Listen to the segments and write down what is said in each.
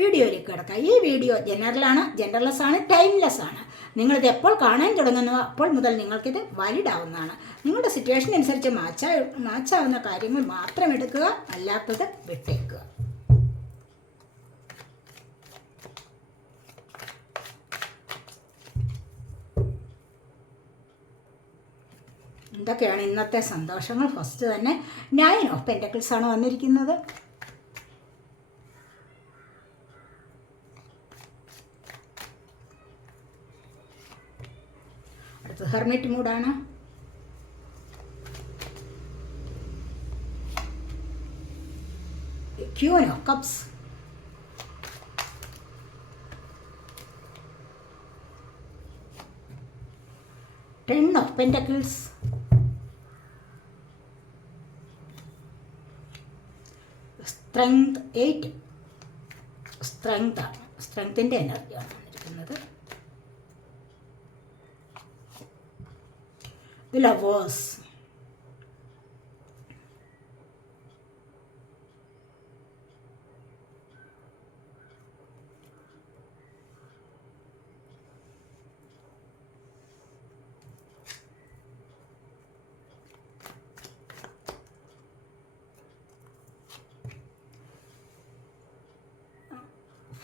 വീഡിയോയിലേക്ക് കിടക്കാം. ഈ വീഡിയോ ജനറലാണ് ജനറൽലെസ് ആണ് ടൈംലെസ് ആണ് നിങ്ങളിത് എപ്പോൾ കാണാൻ തുടങ്ങുന്നു അപ്പോൾ മുതൽ നിങ്ങൾക്കിത് വാലിഡ് ആവുന്നതാണ് നിങ്ങളുടെ സിറ്റുവേഷൻ അനുസരിച്ച് മാച്ചാ മാച്ചാവുന്ന കാര്യങ്ങൾ മാത്രം എടുക്കുക അല്ലാത്തത് വിട്ടേക്കുക. എന്തൊക്കെയാണ് ഇന്നത്തെ സന്തോഷങ്ങൾ? ഫസ്റ്റ് തന്നെ നയൻ ഓഫ് പെന്റക്കിൾസ് ആണ് വന്നിരിക്കുന്നത്. അടുത്തത്. Hermit മൂഡാണ് queen of cups ten of pentacles strength eight strength ആണ് സ്ട്രെങ്തിന്റെ എനർജിയാണ്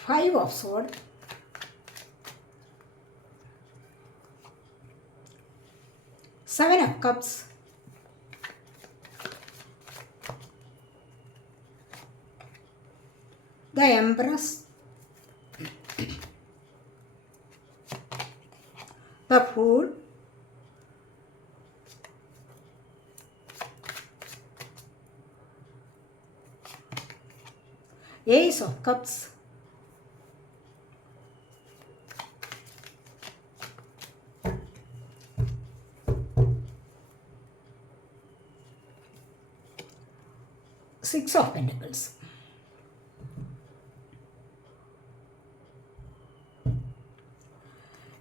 Five of Swords. Seven of Cups. The Empress. the Fool. Ace of Cups. Six of Pentacles.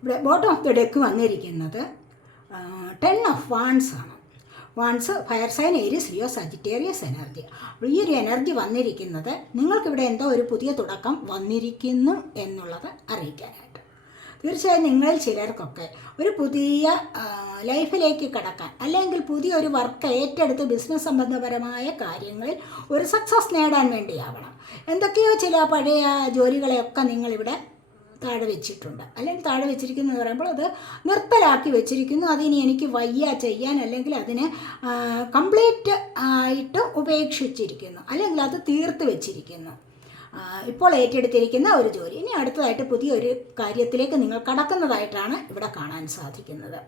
ഇവിടെ ബോട്ടം ഓഫ് ദ ഡെക്ക് വന്നിരിക്കുന്നത് ten of wands ആണ്. Wands fire sign Aries Leo Sagittarius energy അപ്പോൾ ഈ ഒരു energy വന്നിരിക്കുന്നത് നിങ്ങൾക്കിവിടെ എന്തോ ഒരു പുതിയ തുടക്കം വന്നിരിക്കുന്നു എന്നുള്ളത് അറിയിക്കാനായിട്ട്. തീർച്ചയായും നിങ്ങളിൽ ചിലർക്കൊക്കെ ഒരു പുതിയ ലൈഫിലേക്ക് കടക്കാൻ അല്ലെങ്കിൽ പുതിയൊരു വർക്ക് ഏറ്റെടുത്ത് ബിസിനസ് സംബന്ധപരമായ കാര്യങ്ങളിൽ ഒരു സക്സസ് നേടാൻ വേണ്ടിയാവണം. എന്തൊക്കെയോ ചില പഴയ ജോലികളെയൊക്കെ നിങ്ങളിവിടെ താഴെ വെച്ചിട്ടുണ്ട്. അല്ലെങ്കിൽ താഴെ വെച്ചിരിക്കുന്നു എന്ന് പറയുമ്പോൾ അത് നിർത്തലാക്കി വെച്ചിരിക്കുന്നു. അതിനി എനിക്ക് വയ്യ ചെയ്യാൻ അല്ലെങ്കിൽ അതിനെ കംപ്ലീറ്റ് ആയിട്ട് ഉപേക്ഷിച്ചിരിക്കുന്നു. അല്ലെങ്കിൽ അത് തീർത്ത് വെച്ചിരിക്കുന്നു. ഇപ്പോൾ ഏറ്റെടുത്തിരിക്കുന്ന ഒരു ജോലി. ഇനി അടുത്തതായിട്ട് പുതിയൊരു കാര്യത്തിലേക്ക് നിങ്ങൾ കടക്കുന്നതായിട്ടാണ് ഇവിടെ കാണാൻ സാധിക്കുന്നത്.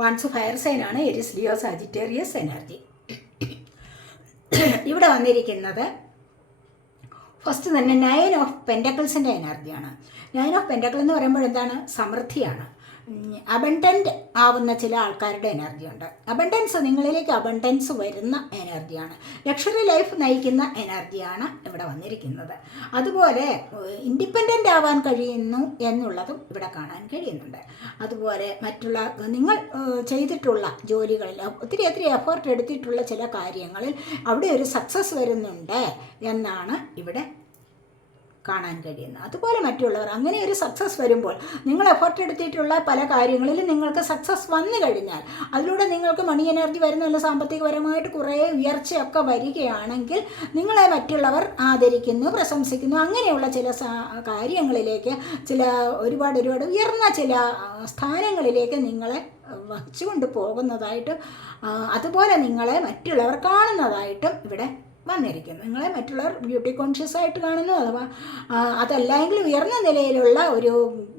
വൺസ് ഫയർ സൈൻ ആണ്. എരിസ് ലിയോ സാജിറ്റേറിയസ് എനർജി ഇവിടെ വന്നിരിക്കുന്നത് ഫസ്റ്റ് തന്നെ നയൻ ഓഫ് പെന്റക്കിൾസിന്റെ എനർജിയാണ് നയൻ ഓഫ് പെന്റക്കിൾ എന്ന് പറയുമ്പോൾ എന്താണ്? സമൃദ്ധിയാണ്. അബണ്ടന്റ് ആവുന്ന ചില ആൾക്കാരുടെ എനർജി ഉണ്ട്. അബണ്ടൻസ് നിങ്ങളിലേക്ക് അബണ്ടൻസ് വരുന്ന എനർജിയാണ് ലക്ഷറി ലൈഫ് നയിക്കുന്ന എനർജിയാണ് ഇവിടെ വന്നിരിക്കുന്നത്. അതുപോലെ ഇൻഡിപെൻഡന്റ് ആവാൻ കഴിയുന്നു എന്നുള്ളതും ഇവിടെ കാണാൻ കഴിയുന്നുണ്ട്. അതുപോലെ മറ്റുള്ള നിങ്ങൾ ചെയ്തിട്ടുള്ള ജോലികളിൽ ഒത്തിരി ഒത്തിരി എഫേർട്ട് എടുത്തിട്ടുള്ള ചില കാര്യങ്ങളിൽ അവിടെ ഒരു സക്സസ് വരുന്നുണ്ട് എന്നാണ് ഇവിടെ കാണാൻ കഴിയുന്നത്. അതുപോലെ മറ്റുള്ളവർ അങ്ങനെ ഒരു സക്സസ് വരുമ്പോൾ നിങ്ങൾ എഫർട്ട് എടുത്തിട്ടുള്ള പല കാര്യങ്ങളിലും നിങ്ങൾക്ക് സക്സസ് വന്നു കഴിഞ്ഞാൽ അതിലൂടെ നിങ്ങൾക്ക് മണി എനർജി വരുന്നില്ല സാമ്പത്തികപരമായിട്ട് കുറേ ഉയർച്ചയൊക്കെ വരികയാണെങ്കിൽ നിങ്ങളെ മറ്റുള്ളവർ ആദരിക്കുന്നു പ്രശംസിക്കുന്നു. അങ്ങനെയുള്ള ചില കാര്യങ്ങളിലേക്ക് ചില ഒരുപാട് ഒരുപാട് ഉയർന്ന ചില സ്ഥാനങ്ങളിലേക്ക് നിങ്ങളെ വഹിച്ചുകൊണ്ട് പോകുന്നതായിട്ട് അതുപോലെ നിങ്ങളെ മറ്റുള്ളവർ കാണുന്നതായിട്ടും ഇവിടെ വന്നിരിക്കുന്നു. നിങ്ങളെ മറ്റുള്ളവർ ബ്യൂട്ടി കോൺഷ്യസ് ആയിട്ട് കാണുന്നു അഥവാ അതല്ലെങ്കിൽ ഉയർന്ന നിലയിലുള്ള ഒരു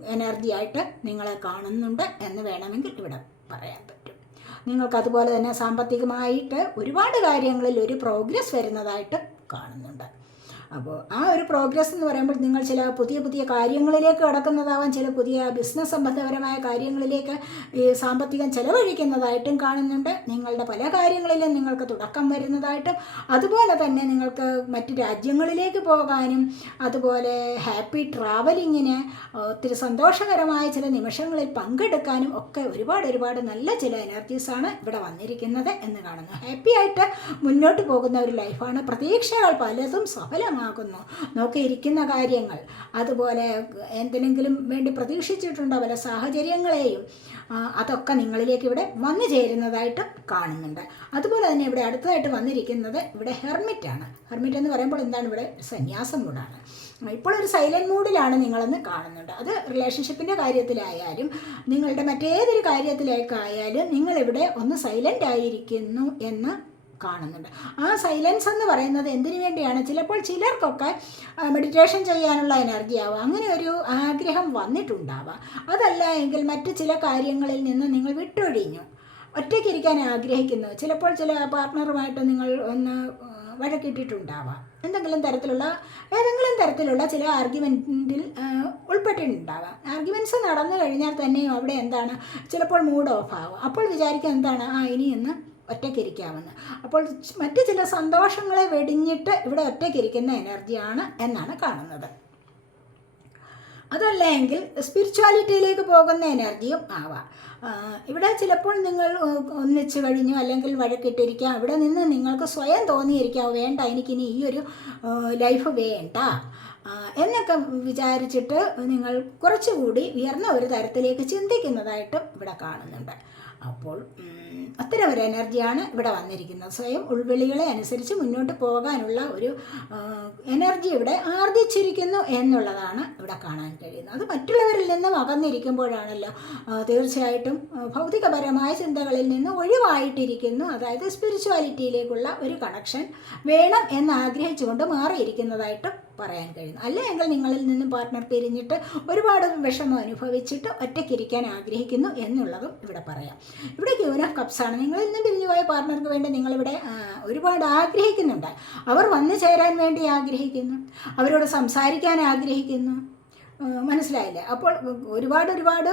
എനർജി ആയിട്ട് നിങ്ങളെ കാണുന്നുണ്ട് എന്ന് വേണമെങ്കിൽ ഇവിടെ പറയാൻ പറ്റും. നിങ്ങൾക്ക് അതുപോലെ തന്നെ സാമ്പത്തികമായിട്ട് ഒരുപാട് കാര്യങ്ങളിൽ ഒരു പ്രോഗ്രസ് വരുന്നതായിട്ട് കാണുന്നുണ്ട്. അപ്പോൾ ആ ഒരു പ്രോഗ്രസ് എന്ന് പറയുമ്പോൾ നിങ്ങൾ ചില പുതിയ പുതിയ കാര്യങ്ങളിലേക്ക് കടക്കുന്നതാവാം ചില പുതിയ ബിസിനസ് സംബന്ധപരമായ കാര്യങ്ങളിലേക്ക് ഈ സാമ്പത്തികം ചെലവഴിക്കുന്നതായിട്ടും കാണുന്നുണ്ട്. നിങ്ങളുടെ പല കാര്യങ്ങളിലും നിങ്ങൾക്ക് തുടക്കം വരുന്നതായിട്ടും അതുപോലെ തന്നെ നിങ്ങൾക്ക് മറ്റ് രാജ്യങ്ങളിലേക്ക് പോകാനും അതുപോലെ ഹാപ്പി ട്രാവലിങ്ങിന് ഒത്തിരി സന്തോഷകരമായ ചില നിമിഷങ്ങളിൽ പങ്കെടുക്കാനും ഒക്കെ ഒരുപാട് ഒരുപാട് നല്ല ചില എനർജീസാണ് ഇവിടെ വന്നിരിക്കുന്നത് എന്ന് കാണുന്നു. ഹാപ്പി ആയിട്ട് മുന്നോട്ട് പോകുന്ന ഒരു ലൈഫാണ് പ്രതീക്ഷകൾ പലതും സഫലമാകുന്നു നോക്കിയിരിക്കുന്ന കാര്യങ്ങൾ. അതുപോലെ എന്തിനെങ്കിലും വേണ്ടി പ്രതീക്ഷിച്ചിട്ടുണ്ടോ പല സാഹചര്യങ്ങളെയും? അതൊക്കെ നിങ്ങളിലേക്ക് ഇവിടെ വന്നു ചേരുന്നതായിട്ട് കാണുന്നുണ്ട്. അതുപോലെ തന്നെ ഇവിടെ അടുത്തതായിട്ട് വന്നിരിക്കുന്നത് ഇവിടെ ഹെർമിറ്റാണ് ഹെർമിറ്റ് എന്ന് പറയുമ്പോൾ എന്താണ് ഇവിടെ സന്യാസം മൂടാണ് ഇപ്പോൾ ഒരു സൈലന്റ് മൂഡിലാണ് നിങ്ങളെന്ന് കാണുന്നുണ്ട്. അത് റിലേഷൻഷിപ്പിന്റെ കാര്യത്തിലായാലും നിങ്ങളുടെ മറ്റേതൊരു കാര്യത്തിലേക്കായാലും നിങ്ങളിവിടെ ഒന്ന് സൈലന്റ് ആയിരിക്കുന്നു എന്ന് കാണുന്നുണ്ട്. ആ സൈലൻസ് എന്ന് പറയുന്നത് എന്തിനു വേണ്ടിയാണ്? ചിലപ്പോൾ ചിലർക്കൊക്കെ മെഡിറ്റേഷൻ ചെയ്യാനുള്ള എനർജി ആവാം. അങ്ങനെ ഒരു ആഗ്രഹം വന്നിട്ടുണ്ടാവാം. അതല്ല എങ്കിൽ മറ്റു ചില കാര്യങ്ങളിൽ നിന്ന് നിങ്ങൾ വിട്ടൊഴിഞ്ഞു. ഒറ്റയ്ക്കിരിക്കാൻ ആഗ്രഹിക്കുന്നു. ചിലപ്പോൾ ചില പാർട്ട്ണറുമായിട്ട് നിങ്ങൾ ഒന്ന് വഴക്കിട്ടിട്ടുണ്ടാവാം. എന്തെങ്കിലും തരത്തിലുള്ള ഏതെങ്കിലും തരത്തിലുള്ള ചില ആർഗ്യുമെന്റിൽ ഉൾപ്പെട്ടിട്ടുണ്ടാവാം. ആർഗ്യുമെന്റ്സ് നടന്നു കഴിഞ്ഞാൽ തന്നെയും അവിടെ എന്താണ്? ചിലപ്പോൾ മൂഡ് ഓഫ് ആവും. അപ്പോൾ വിചാരിക്കുക എന്താണ്? ആ ഇനി ഒറ്റയ്ക്കിരിക്കാമെന്ന്. അപ്പോൾ മറ്റു ചില സന്തോഷങ്ങളെ വെടിഞ്ഞിട്ട് ഇവിടെ ഒറ്റയ്ക്കിരിക്കുന്ന എനർജിയാണ് എന്നാണ് കാണുന്നത്. അതല്ല എങ്കിൽ സ്പിരിച്വാലിറ്റിയിലേക്ക് പോകുന്ന എനർജിയും ആവാം. ഇവിടെ ചിലപ്പോൾ നിങ്ങൾ ഒന്നിച്ചു കഴിഞ്ഞു അല്ലെങ്കിൽ വഴക്കിട്ടിരിക്കാം. ഇവിടെ നിന്ന് നിങ്ങൾക്ക് സ്വയം തോന്നിയിരിക്കാം വേണ്ട എനിക്കിനി ഈ ഒരു ലൈഫ് വേണ്ട. എന്നൊക്കെ വിചാരിച്ചിട്ട് നിങ്ങൾ കുറച്ചുകൂടി ഉയർന്ന ഒരു തരത്തിലേക്ക് ചിന്തിക്കുന്നതായിട്ടും ഇവിടെ കാണുന്നുണ്ട്. അപ്പോൾ അത്തരം ഒരു എനർജിയാണ് ഇവിടെ വന്നിരിക്കുന്നത്. സ്വയം ഉൾവിളികളെ അനുസരിച്ച് മുന്നോട്ട് പോകാനുള്ള ഒരു എനർജി ഇവിടെ ആർജിച്ചിരിക്കുന്നു എന്നുള്ളതാണ് ഇവിടെ കാണാൻ കഴിയുന്നത്. അത് മറ്റുള്ളവരിൽ നിന്നും അകന്നിരിക്കുമ്പോഴാണല്ലോ തീർച്ചയായിട്ടും ഭൗതികപരമായ ചിന്തകളിൽ നിന്ന് ഒഴിവായിട്ടിരിക്കുന്നു. അതായത് സ്പിരിച്വാലിറ്റിയിലേക്കുള്ള ഒരു കണക്ഷൻ വേണം എന്ന് ആഗ്രഹിച്ചുകൊണ്ട് മാറിയിരിക്കുന്നതായിട്ട് പറയാൻ കഴിയുന്നു. അല്ലെങ്കിൽ നിങ്ങളിൽ നിന്നും പാർട്ട്ണർ പിരിഞ്ഞിട്ട് ഒരുപാട് വിഷമം അനുഭവിച്ചിട്ട് ഒറ്റയ്ക്കിരിക്കാൻ ആഗ്രഹിക്കുന്നു എന്നുള്ളതും ഇവിടെ പറയാം. ഇവിടെ ക്യൂൻ ഓഫ് കപ്സ് ആണ്. നിങ്ങളിൽ നിന്നും പിരിഞ്ഞു പോയ പാർട്ട്ണർക്ക് വേണ്ടി നിങ്ങളിവിടെ ഒരുപാട് ആഗ്രഹിക്കുന്നുണ്ട്. അവർ വന്നു ചേരാൻ വേണ്ടി ആഗ്രഹിക്കുന്നു. അവരോട് സംസാരിക്കാൻ ആഗ്രഹിക്കുന്നു. മനസ്സിലായില്ലേ? അപ്പോൾ ഒരുപാട് ഒരുപാട്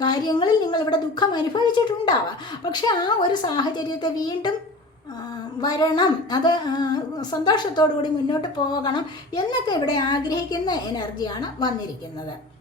കാര്യങ്ങളിൽ നിങ്ങളിവിടെ ദുഃഖം അനുഭവിച്ചിട്ടുണ്ടാവാം. പക്ഷേ ആ ഒരു സാഹചര്യത്തെ വീണ്ടും വരണം. അത് സന്തോഷത്തോടു കൂടി മുന്നോട്ട് പോകണം എന്നൊക്കെ ഇവിടെ ആഗ്രഹിക്കുന്ന എനർജിയാണ് വന്നിരിക്കുന്നത്.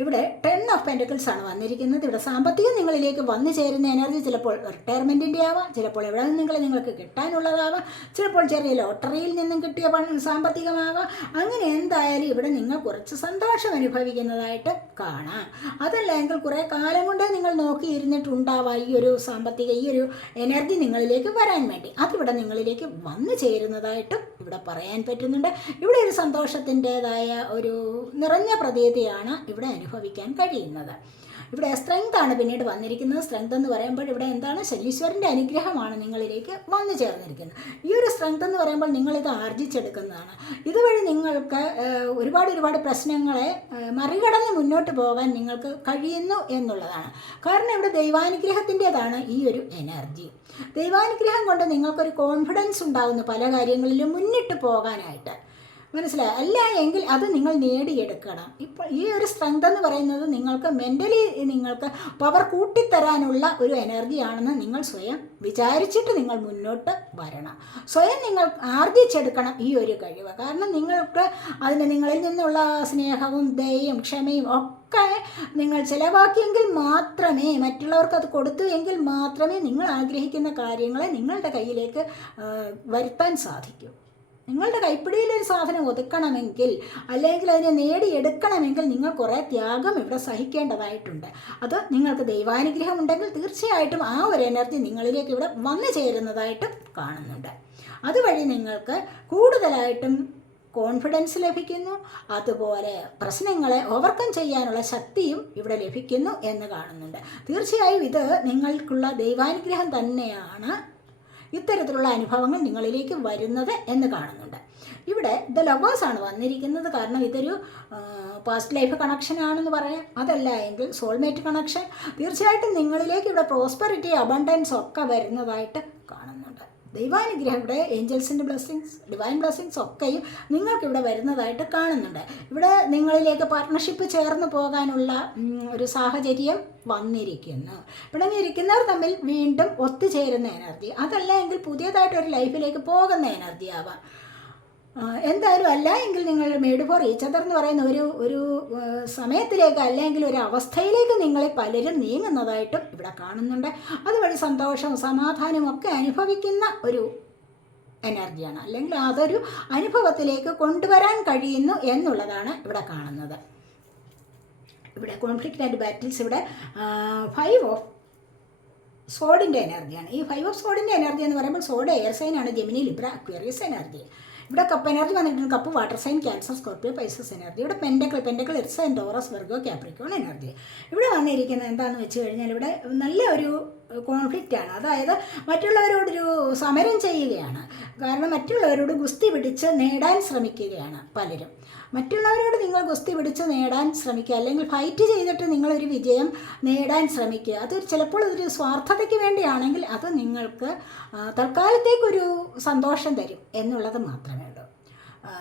ഇവിടെ ടെൻ ഓഫ് പെന്റക്കിൾസ് ആണ് വന്നിരിക്കുന്നത്. ഇവിടെ സാമ്പത്തികം നിങ്ങളിലേക്ക് വന്നു ചേരുന്ന എനർജി ചിലപ്പോൾ റിട്ടയർമെന്റിന്റെ ആവാം ചിലപ്പോൾ എവിടെ നിന്ന് നിങ്ങൾ നിങ്ങൾക്ക് കിട്ടാനുള്ളതാവാം ചിലപ്പോൾ ചെറിയ ലോട്ടറിയിൽ നിന്നും കിട്ടിയ സാമ്പത്തികമാവാം. അങ്ങനെ എന്തായാലും ഇവിടെ നിങ്ങൾ കുറച്ച് സന്തോഷം അനുഭവിക്കുന്നതായിട്ട് കാണാം. അതല്ലെങ്കിൽ കുറേ കാലം കൊണ്ടേ നിങ്ങൾ നോക്കിയിരുന്നിട്ടുണ്ടാവാം ഈ ഒരു സാമ്പത്തിക ഈ ഒരു എനർജി നിങ്ങളിലേക്ക് വരാൻ വേണ്ടി. അതിവിടെ നിങ്ങളിലേക്ക് വന്നു ചേരുന്നതായിട്ടും ഇവിടെ പറയാൻ പറ്റുന്നുണ്ട്. ഇവിടെ ഒരു സന്തോഷത്തിന്റെതായ ഒരു നിറഞ്ഞ പ്രതീതിയാണ് ഇവിടെ അനുഭവിക്കാൻ കഴിയുന്നത്. ഇവിടെ സ്ട്രെങ്ത് ആണ് പിന്നീട് വന്നിരിക്കുന്നത്. സ്ട്രെങ്ത് എന്ന് പറയുമ്പോൾ ഇവിടെ എന്താണ്? ശനീശ്വരന്റെ അനുഗ്രഹമാണ് നിങ്ങളിലേക്ക് വന്നു ചേർന്നിരിക്കുന്നത്. ഈ ഒരു സ്ട്രെങ്ത് എന്ന് പറയുമ്പോൾ നിങ്ങളിത് ആർജിച്ചെടുക്കുന്നതാണ്. ഇതുവഴി നിങ്ങൾക്ക് ഒരുപാട് ഒരുപാട് പ്രശ്നങ്ങളെ മറികടന്ന് മുന്നോട്ട് പോകാൻ നിങ്ങൾക്ക് കഴിയുന്നു എന്നുള്ളതാണ്. കാരണം ഇവിടെ ദൈവാനുഗ്രഹത്തിന്റെതാണ് ഈ ഒരു എനർജി ദൈവാനുഗ്രഹം കൊണ്ട് നിങ്ങൾക്കൊരു കോൺഫിഡൻസ് ഉണ്ടാകുന്നു പല കാര്യങ്ങളിലും മുന്നിട്ട് പോകാനായിട്ട്. മനസ്സിലായി? അല്ല എങ്കിൽ അത് നിങ്ങൾ നേടിയെടുക്കണം. ഇപ്പോൾ ഈ ഒരു സ്ട്രെങ്ത് എന്ന് പറയുന്നത് നിങ്ങൾക്ക് മെന്റലി നിങ്ങൾക്ക് പവർ കൂട്ടിത്തരാനുള്ള ഒരു എനർജിയാണെന്ന് നിങ്ങൾ സ്വയം വിചാരിച്ചിട്ട് നിങ്ങൾ മുന്നോട്ട് വരണം. സ്വയം നിങ്ങൾ ആർജിച്ചെടുക്കണം ഈ ഒരു കഴിവ്. കാരണം നിങ്ങൾക്ക് അതിന് നിങ്ങളിൽ നിന്നുള്ള സ്നേഹവും ദയയും ക്ഷമയും ഒക്കെ നിങ്ങൾ ചിലവാക്കിയെങ്കിൽ മാത്രമേ മറ്റുള്ളവർക്ക് അത് കൊടുത്തു എങ്കിൽ മാത്രമേ നിങ്ങൾ ആഗ്രഹിക്കുന്ന കാര്യങ്ങളെ നിങ്ങളുടെ കയ്യിലേക്ക് വരുത്താൻ സാധിക്കൂ. നിങ്ങളുടെ കൈപ്പിടിയിൽ ഒരു സാധനം ഒതുക്കണമെങ്കിൽ അല്ലെങ്കിൽ അതിനെ നേടിയെടുക്കണമെങ്കിൽ നിങ്ങൾ കുറേ ത്യാഗം ഇവിടെ സഹിക്കേണ്ടതായിട്ടുണ്ട്. അത് നിങ്ങൾക്ക് ദൈവാനുഗ്രഹം ഉണ്ടെങ്കിൽ തീർച്ചയായിട്ടും ആ ഒരു എനർജി നിങ്ങളിലേക്ക് ഇവിടെ വന്നു ചേരുന്നതായിട്ടും കാണുന്നുണ്ട്. അതുവഴി നിങ്ങൾക്ക് കൂടുതലായിട്ടും കോൺഫിഡൻസ് ലഭിക്കുന്നു. അതുപോലെ പ്രശ്നങ്ങളെ ഓവർകം ചെയ്യാനുള്ള ശക്തിയും ഇവിടെ ലഭിക്കുന്നു എന്ന് കാണുന്നുണ്ട്. തീർച്ചയായും ഇത് നിങ്ങൾക്കുള്ള ദൈവാനുഗ്രഹം തന്നെയാണ്. ഇത്തരത്തിലുള്ള അനുഭവങ്ങൾ നിങ്ങളിലേക്ക് വരുന്നത് എന്ന് കാണുന്നുണ്ട്. ഇവിടെ ദ ആണ് വന്നിരിക്കുന്നത്. കാരണം ഇതൊരു പാസ്റ്റ് ലൈഫ് കണക്ഷൻ ആണെന്ന് പറയാം. അതല്ല എങ്കിൽ സോൾമേറ്റ് കണക്ഷൻ തീർച്ചയായിട്ടും നിങ്ങളിലേക്ക് ഇവിടെ പ്രോസ്പെറിറ്റി അബണ്ടൻസ് ഒക്കെ വരുന്നതായിട്ട് കാണുന്നുണ്ട്. ദൈവാനുഗ്രഹം ഇവിടെ ഏഞ്ചൽസിന്റെ ബ്ലെസ്സിങ്സ് ഡിവൈൻ ബ്ലെസ്സിങ്സ് ഒക്കെയും നിങ്ങൾക്കിവിടെ വരുന്നതായിട്ട് കാണുന്നുണ്ട്. ഇവിടെ നിങ്ങളിലേക്ക് പാർട്ട്ണർഷിപ്പ് ചേർന്ന് പോകാനുള്ള ഒരു സാഹചര്യം വന്നിരിക്കുന്നു. പിണങ്ങിയിരിക്കുന്നവർ തമ്മിൽ വീണ്ടും ഒത്തുചേരുന്ന എനർജി അതല്ല എങ്കിൽ പുതിയതായിട്ട് ഒരു ലൈഫിലേക്ക് പോകുന്ന എനർജി ആവാം. എന്തായാലും അല്ല എങ്കിൽ നിങ്ങൾ മേഡ് ഫോർ ഈച്ച് എന്ന് പറയുന്ന ഒരു ഒരു സമയത്തിലേക്ക് അല്ലെങ്കിൽ ഒരു അവസ്ഥയിലേക്ക് നിങ്ങളെ പലരും നീങ്ങുന്നതായിട്ടും ഇവിടെ കാണുന്നുണ്ട്. അതുവഴി സന്തോഷവും സമാധാനവും ഒക്കെ അനുഭവിക്കുന്ന ഒരു എനർജിയാണ്. അല്ലെങ്കിൽ അതൊരു അനുഭവത്തിലേക്ക് കൊണ്ടുവരാൻ കഴിയുന്നു എന്നുള്ളതാണ് ഇവിടെ കാണുന്നത്. ഇവിടെ കോൺഫ്ലിക്റ്റ് ആൻഡ് ബാറ്റിൽസ് ഇവിടെ ഫൈവ് ഓഫ് സോഡിന്റെ എനർജിയാണ്. ഈ ഫൈവ് ഓഫ് സോഡിന്റെ എനർജി എന്ന് പറയുമ്പോൾ സോഡ് എയർ സൈൻ ആണ്. Gemini Libra Aquarius energy. ഇവിടെ കപ്പ് എനർജി വന്നിട്ടുണ്ട്. Cup water sign cancer Scorpio Pisces energy ഇവിടെ pentacle pentacle earth Taurus Virgo Capricorn energy ഇവിടെ വന്നിരിക്കുന്നത് എന്താണെന്ന് വെച്ച് കഴിഞ്ഞാൽ ഇവിടെ നല്ല ഒരു കോൺഫ്ലിക്റ്റ് ആണ്. അതായത് മറ്റുള്ളവരോടൊരു സമരം ചെയ്യുകയാണ്. കാരണം മറ്റുള്ളവരോട് ഗുസ്തി പിടിച്ച് നേടാൻ ശ്രമിക്കുകയാണ് പലരും. മറ്റുള്ളവരോട് നിങ്ങൾ ഗുസ്തി പിടിച്ച് നേടാൻ ശ്രമിക്കുക അല്ലെങ്കിൽ ഫൈറ്റ് ചെയ്തിട്ട് നിങ്ങളൊരു വിജയം നേടാൻ ശ്രമിക്കുക അത് ചിലപ്പോൾ ഒരു സ്വാർത്ഥതയ്ക്ക് വേണ്ടിയാണെങ്കിൽ അത് നിങ്ങൾക്ക് തൽക്കാലത്തേക്കൊരു സന്തോഷം തരും എന്നുള്ളത് മാത്രമേ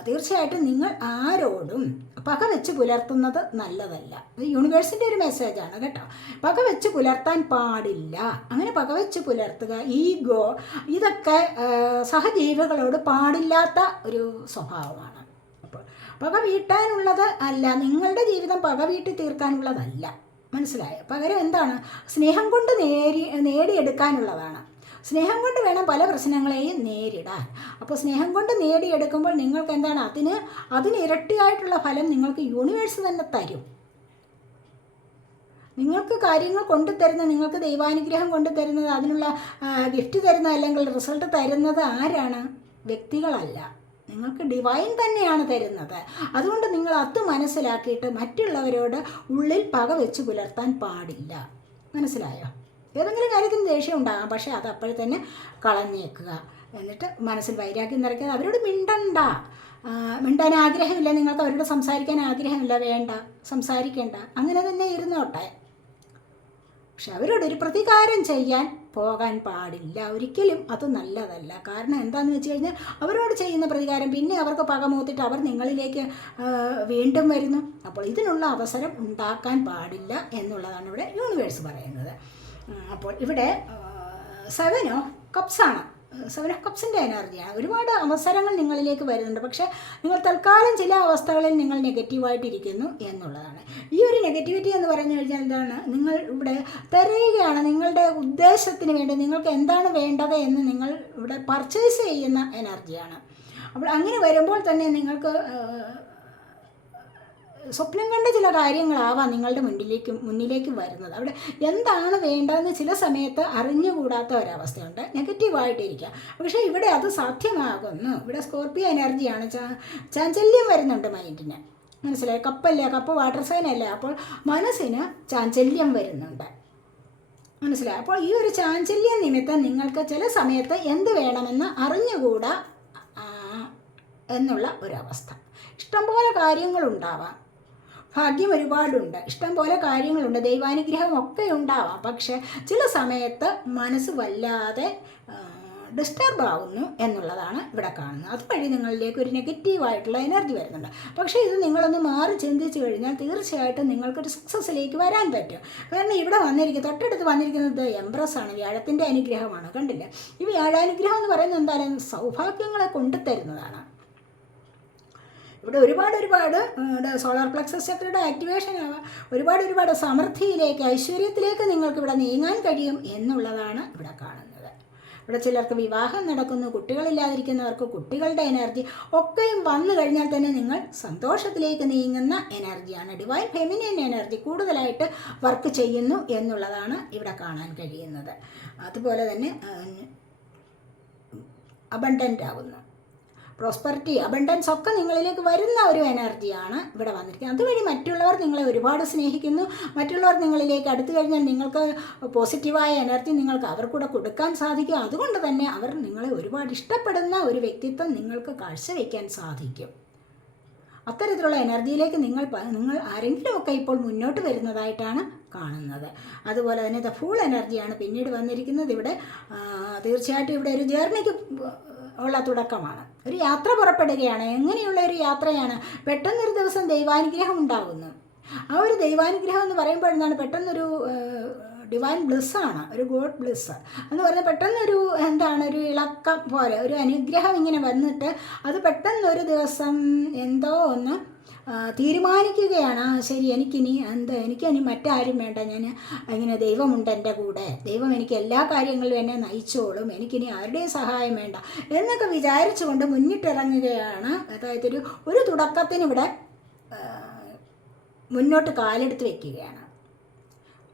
തീർച്ചയായിട്ടും നിങ്ങൾ ആരോടും പക വെച്ച് പുലർത്തുന്നത് നല്ലതല്ല. ഇത് യൂണിവേഴ്സിന്റെ ഒരു മെസ്സേജാണ് കേട്ടോ. പക വെച്ച് പുലർത്താൻ പാടില്ല. അങ്ങനെ പക വെച്ച് പുലർത്തുക ഈഗോ ഇതൊക്കെ സഹജീവികളോട് പാടില്ലാത്ത ഒരു സ്വഭാവമാണ്. അപ്പോൾ പക വീട്ടാനുള്ളത് അല്ല നിങ്ങളുടെ ജീവിതം പക വീട്ടി തീർക്കാനുള്ളതല്ല. മനസ്സിലായോ? പകരം എന്താണ്? സ്നേഹം കൊണ്ട് നേടി നേടിയെടുക്കാനുള്ളതാണ്. സ്നേഹം കൊണ്ട് വേണം പല പ്രശ്നങ്ങളെയും നേരിടാൻ. അപ്പോൾ സ്നേഹം കൊണ്ട് നേടിയെടുക്കുമ്പോൾ നിങ്ങൾക്ക് എന്താണ്? അതിന് അതിന് ഇരട്ടിയായിട്ടുള്ള ഫലം നിങ്ങൾക്ക് യൂണിവേഴ്സ് തന്നെ തരും. നിങ്ങൾക്ക് കാര്യങ്ങൾ കൊണ്ടുതരുന്ന നിങ്ങൾക്ക് ദൈവാനുഗ്രഹം കൊണ്ടുതരുന്നത് അതിനുള്ള ഗിഫ്റ്റ് തരുന്ന അല്ലെങ്കിൽ റിസൾട്ട് തരുന്നത് ആരാണ്? വ്യക്തികളല്ല. നിങ്ങൾക്ക് ഡിവൈൻ തന്നെയാണ് തരുന്നത്. അതുകൊണ്ട് നിങ്ങൾ അത് മനസ്സിലാക്കിയിട്ട് മറ്റുള്ളവരോട് ഉള്ളിൽ പക വെച്ച് പുലർത്താൻ പാടില്ല. മനസ്സിലായോ? ഏതെങ്കിലും കാര്യത്തിന് ദേഷ്യം ഉണ്ടാകാം. പക്ഷേ അത് അപ്പോൾ തന്നെ കളഞ്ഞേക്കുക. എന്നിട്ട് മനസ്സിൽ വൈരാഗ്യം നിറയ്ക്കാതെ അവരോട് മിണ്ടണ്ട. മിണ്ടാൻ ആഗ്രഹമില്ല. നിങ്ങൾക്ക് അവരോട് സംസാരിക്കാൻ ആഗ്രഹമില്ല. വേണ്ട. സംസാരിക്കേണ്ട. അങ്ങനെ തന്നെ ഇരുന്നോട്ടെ. പക്ഷെ അവരോടൊരു പ്രതികാരം ചെയ്യാൻ പോകാൻ പാടില്ല. ഒരിക്കലും അത് നല്ലതല്ല. കാരണം എന്താണെന്ന് വെച്ച് കഴിഞ്ഞാൽ അവരോട് ചെയ്യുന്ന പ്രതികാരം പിന്നെ അവർക്ക് പകമൂത്തിട്ട് അവർ നിങ്ങളിലേക്ക് വീണ്ടും വരുന്നു. അപ്പോൾ ഇതിനുള്ള അവസരം ഉണ്ടാക്കാൻ പാടില്ല എന്നുള്ളതാണ് ഇവിടെ യൂണിവേഴ്സ് പറയുന്നത്. അപ്പോൾ ഇവിടെ ഓഫ് കപ്സാണ് സെവൻ ഓഫ് കപ്സിന്റെ എനർജിയാണ് ഒരുപാട് അവസരങ്ങൾ നിങ്ങളിലേക്ക് വരുന്നുണ്ട്. പക്ഷേ നിങ്ങൾ തൽക്കാലം ചില അവസ്ഥകളിൽ നിങ്ങൾ നെഗറ്റീവായിട്ടിരിക്കുന്നു എന്നുള്ളതാണ്. ഈ ഒരു നെഗറ്റിവിറ്റി എന്ന് പറഞ്ഞു കഴിഞ്ഞാൽ എന്താണ്? നിങ്ങൾ ഇവിടെ തിരയുകയാണ്. നിങ്ങളുടെ ഉദ്ദേശത്തിന് വേണ്ടി നിങ്ങൾക്ക് എന്താണ് വേണ്ടത് എന്ന് നിങ്ങൾ ഇവിടെ പർച്ചേസ് ചെയ്യുന്ന എനർജിയാണ് അപ്പോൾ അങ്ങനെ വരുമ്പോൾ തന്നെ നിങ്ങൾക്ക് സ്വപ്നം കണ്ട ചില കാര്യങ്ങളാവാം നിങ്ങളുടെ മുന്നിലേക്ക് മുന്നിലേക്ക് വരുന്നത്. അവിടെ എന്താണ് വേണ്ടതെന്ന് ചില സമയത്ത് അറിഞ്ഞുകൂടാത്ത ഒരവസ്ഥയുണ്ട്. നെഗറ്റീവായിട്ടിരിക്കുക പക്ഷേ ഇവിടെ അത് സാധ്യമാകുന്നു. ഇവിടെ സ്കോർപ്പിയോ എനർജിയാണ് ചാഞ്ചല്യം വരുന്നുണ്ട് മൈൻഡിന് മനസ്സിലായി? കപ്പല്ലേ? കപ്പ് വാട്ടർ സൈൻ അല്ലേ? അപ്പോൾ മനസ്സിന് ചാഞ്ചല്യം വരുന്നുണ്ട്. മനസ്സിലായി? അപ്പോൾ ഈ ഒരു ചാഞ്ചല്യം നിമിത്തം നിങ്ങൾക്ക് ചില സമയത്ത് എന്ത് വേണമെന്ന് അറിഞ്ഞുകൂടാ എന്നുള്ള ഒരവസ്ഥ. ഇഷ്ടംപോലെ കാര്യങ്ങളുണ്ടാവാം. ഭാഗ്യം ഒരുപാടുണ്ട്. ഇഷ്ടംപോലെ കാര്യങ്ങളുണ്ട്. ദൈവാനുഗ്രഹം ഒക്കെ ഉണ്ടാവാം. പക്ഷെ ചില സമയത്ത് മനസ്സ് വല്ലാതെ ഡിസ്റ്റർബ് ആവുന്നു എന്നുള്ളതാണ് ഇവിടെ കാണുന്നത്. അതുവഴി നിങ്ങളിലേക്ക് ഒരു നെഗറ്റീവായിട്ടുള്ള എനർജി വരുന്നുണ്ട്. പക്ഷേ ഇത് നിങ്ങളൊന്ന് മാറി ചിന്തിച്ചു കഴിഞ്ഞാൽ തീർച്ചയായിട്ടും നിങ്ങൾക്കൊരു സക്സസ്സിലേക്ക് വരാൻ പറ്റും. കാരണം ഇവിടെ വന്നിരിക്കുന്നത് തൊട്ടടുത്ത് വന്നിരിക്കുന്നത് എംബ്രസ് ആണ്. വ്യാഴത്തിന്റെ അനുഗ്രഹമാണ്. കണ്ടില്ലേ? ഈ വ്യാഴാനുഗ്രഹം എന്ന് പറയുന്നത് എന്തായാലും സൗഭാഗ്യങ്ങളെ കൊണ്ടുതരുന്നതാണ്. ഇവിടെ ഒരുപാട് ഒരുപാട് സോളാർ പ്ലക്സസ് ചക്രയുടെ ആക്ടിവേഷൻ ഒരുപാട് ഒരുപാട് സമൃദ്ധിയിലേക്ക് ഐശ്വര്യത്തിലേക്ക് നിങ്ങൾക്ക് ഇവിടെ നീങ്ങാൻ കഴിയും എന്നുള്ളതാണ് ഇവിടെ കാണുന്നത്. ഇവിടെ ചിലർക്ക് വിവാഹം നടക്കുന്നു കുട്ടികളില്ലാതിരിക്കുന്നവർക്ക് കുട്ടികളുടെ എനർജി ഒക്കെയും വന്നു കഴിഞ്ഞാൽ തന്നെ നിങ്ങൾ സന്തോഷത്തിലേക്ക് നീങ്ങുന്ന എനർജിയാണ് ഡിവൈൻ ഫെമിനിൻ എനർജി കൂടുതലായിട്ട് വർക്ക് ചെയ്യുന്നു എന്നുള്ളതാണ് ഇവിടെ കാണാൻ കഴിയുന്നത്. അതുപോലെ തന്നെ അബണ്ടന്റ് ആകുന്നു പ്രോസ്പെറിറ്റി അബണ്ടൻസ് ഒക്കെ നിങ്ങളിലേക്ക് വരുന്ന ഒരു എനർജിയാണ് ഇവിടെ വന്നിരിക്കുന്നത്. അതുവഴി മറ്റുള്ളവർ നിങ്ങളെ ഒരുപാട് സ്നേഹിക്കുന്നു. മറ്റുള്ളവർ നിങ്ങളിലേക്ക് അടുത്തു കഴിഞ്ഞാൽ നിങ്ങൾക്ക് പോസിറ്റീവായ എനർജി നിങ്ങൾക്ക് അവർക്കൂടെ കൊടുക്കാൻ സാധിക്കും. അതുകൊണ്ട് തന്നെ അവർ നിങ്ങളെ ഒരുപാട് ഇഷ്ടപ്പെടുന്ന ഒരു വ്യക്തിത്വം നിങ്ങൾക്ക് കാഴ്ചവെക്കാൻ സാധിക്കും. അത്തരത്തിലുള്ള എനർജിയിലേക്ക് നിങ്ങൾ നിങ്ങൾ ആരെങ്കിലുമൊക്കെ ഇപ്പോൾ മുന്നോട്ട് വരുന്നതായിട്ടാണ് കാണുന്നത്. അതുപോലെ തന്നെ ദ ഫുൾ എനർജിയാണ് പിന്നീട് വന്നിരിക്കുന്നത് ഇവിടെ. തീർച്ചയായിട്ടും ഇവിടെ ഒരു ജേർണിക്ക് ഉള്ള തുടക്കമാണ്. ഒരു യാത്ര പുറപ്പെടുകയാണ്. എങ്ങനെയുള്ള ഒരു യാത്രയാണ്? പെട്ടെന്നൊരു ദിവസം ദൈവാനുഗ്രഹം ഉണ്ടാകുന്നു. ആ ഒരു ദൈവാനുഗ്രഹം എന്ന് പറയുമ്പോൾ എന്താണ്? പെട്ടെന്നൊരു ഡിവൈൻ ബ്ലിസ്സാണ് ഒരു ഗോഡ് ബ്ലിസ് എന്ന് പറഞ്ഞാൽ പെട്ടെന്നൊരു എന്താണ്? ഒരു ഇളക്കം പോലെ ഒരു അനുഗ്രഹം ഇങ്ങനെ വന്നിട്ട് അത് പെട്ടെന്നൊരു ദിവസം എന്തോ ഒന്ന് തീരുമാനിക്കുകയാണ്. ആ ശരി എനിക്കിനി എന്ത് എനിക്കിനി മറ്റാരും വേണ്ട. ഞാൻ ഇങ്ങനെ ദൈവമുണ്ട് എന്റെ കൂടെ. ദൈവം എനിക്ക് എല്ലാ കാര്യങ്ങളും എന്നെ നയിച്ചോളും. എനിക്കിനി ആരുടെയും സഹായം വേണ്ട എന്നൊക്കെ വിചാരിച്ചുകൊണ്ട് മുന്നിട്ടിറങ്ങുകയാണ്. അതായത് ഒരു ഒരു തുടക്കത്തിന് ഇവിടെ ആ, മുന്നോട്ട് കാലെടുത്ത് വെക്കുകയാണ്.